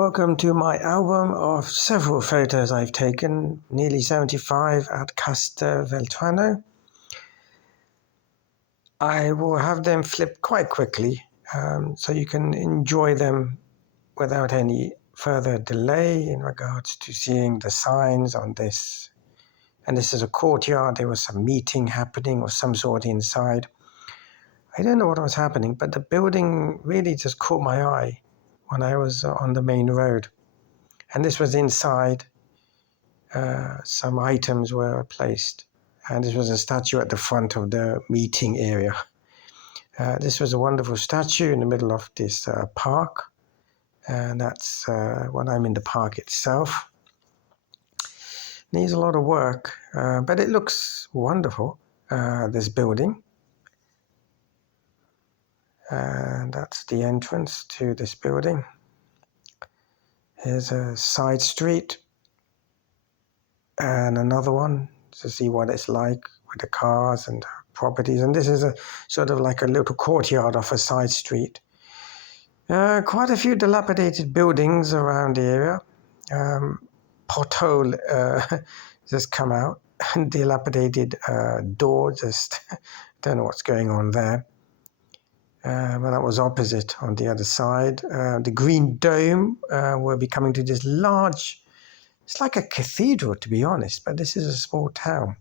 Welcome to my album of several photos I've taken, nearly 75 at Castelvetrano. I will have them flipped quite quickly so you can enjoy them without any further delay in regards to seeing the signs on this. And this is a courtyard. There was some meeting happening of some sort inside. I don't know what was happening, but the building really just caught my eye when I was on the main road. And this was inside. Some items were placed. And this was a statue at the front of the meeting area. This was a wonderful statue in the middle of this park. And that's when I'm in the park itself. Needs a lot of work, but it looks wonderful, this building. And that's the entrance to this building. Here's a side street and another one to see what it's like with the cars and properties. And this is a sort of like a little courtyard of a side street. Quite a few dilapidated buildings around the area. Pothole just come out, and dilapidated door, just don't know what's going on there. But that was opposite on the other side. The green dome will be coming to this large, it's like a cathedral to be honest, but this is a small town.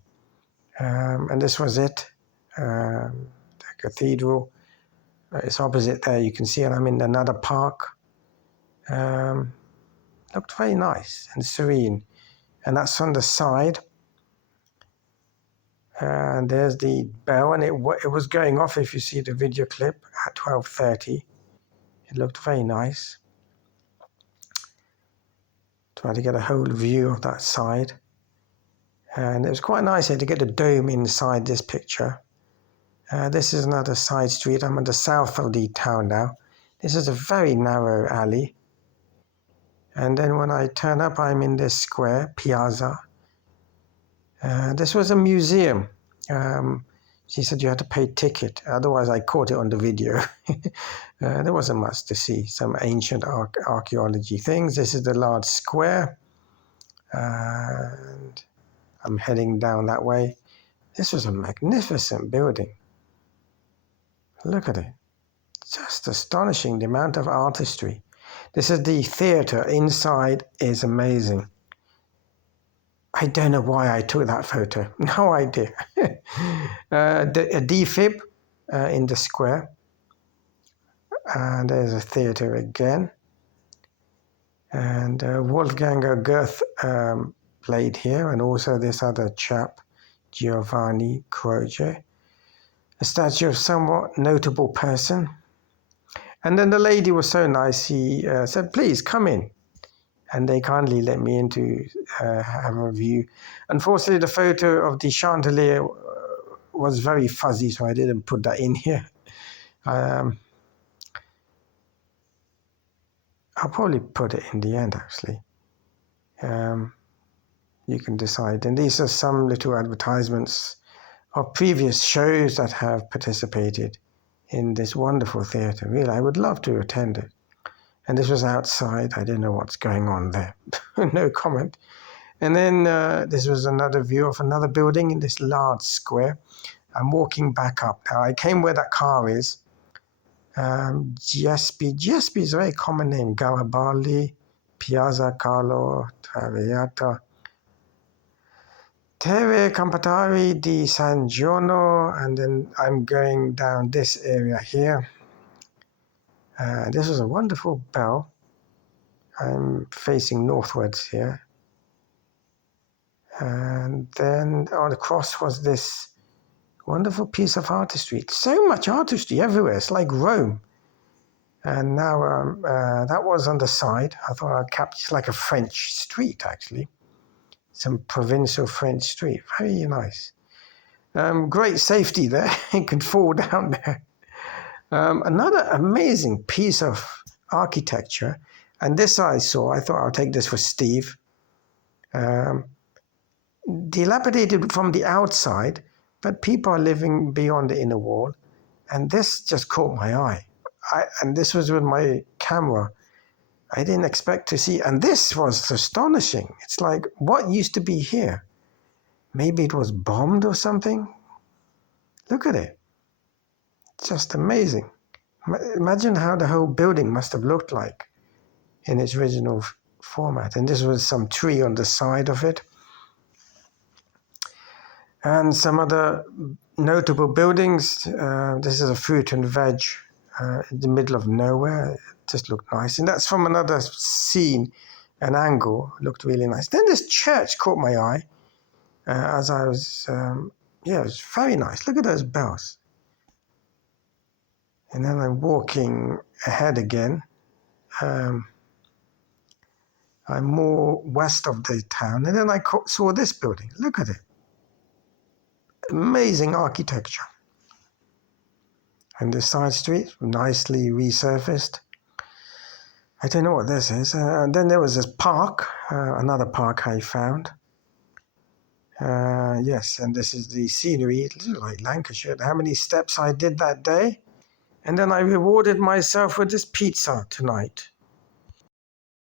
And this was it, the cathedral. It's opposite there, you can see, and I'm in another park. Looked very nice and serene. And that's on the side. And there's the bell, and it was going off if you see the video clip at 12:30. It looked very nice. Try to get a whole view of that side. And it was quite nice here to get a dome inside this picture. This is another side street. I'm on the south of the town now. This is a very narrow alley. And then when I turn up, I'm in this square, piazza. This was a museum. She said you had to pay ticket, otherwise I caught it on the video. There wasn't much to see, some ancient archaeology things. This is the large square. And I'm heading down that way. This was a magnificent building. Look at it. Just astonishing, the amount of artistry. This is the theatre. Inside is amazing. I don't know why I took that photo. No idea. A defib in the square. And there's a theatre again. And Wolfgang Goethe played here. And also this other chap, Giovanni Croce. A statue of somewhat notable person. And then the lady was so nice. She said, please come in. And they kindly let me in to have a view. Unfortunately, the photo of the chandelier was very fuzzy, so I didn't put that in here. I'll probably put it in the end, actually. You can decide. And these are some little advertisements of previous shows that have participated in this wonderful theatre. Really, I would love to attend it. And this was outside. I don't know what's going on there. No comment. And then this was another view of another building in this large square. I'm walking back up. Now, I came where that car is. Giuseppe. Giuseppe is a very common name. Garibaldi, Piazza Carlo Traviata, Terre Campatari di San Giorno. And then I'm going down this area here. This was a wonderful bell. I'm facing northwards here. And then on the cross was this wonderful piece of artistry. So much artistry everywhere. It's like Rome. And now that was on the side. I thought I'd capture, it's like a French street, actually. Some provincial French street. Very nice. Great safety there. You can fall down there. Another amazing piece of architecture, and this I saw, I thought I'll take this for Steve. Dilapidated from the outside, but people are living beyond the inner wall, and this just caught my eye. And this was with my camera. I didn't expect to see. And this was astonishing. It's like, what used to be here? Maybe it was bombed or something. Look at it. Just amazing. Imagine how the whole building must have looked like in its original format. And this was some tree on the side of it. And some other notable buildings. This is a fruit and veg in the middle of nowhere. It just looked nice. And that's from another scene, an angle. It looked really nice. Then this church caught my eye as I was, it was very nice. Look at those bells. And then I'm walking ahead again. I'm more west of the town. And then I saw this building. Look at it. Amazing architecture. And the side street, nicely resurfaced. I don't know what this is. And then there was this park, another park I found. Yes, and this is the scenery. It looks like Lancashire. How many steps I did that day. And then I rewarded myself with this pizza tonight.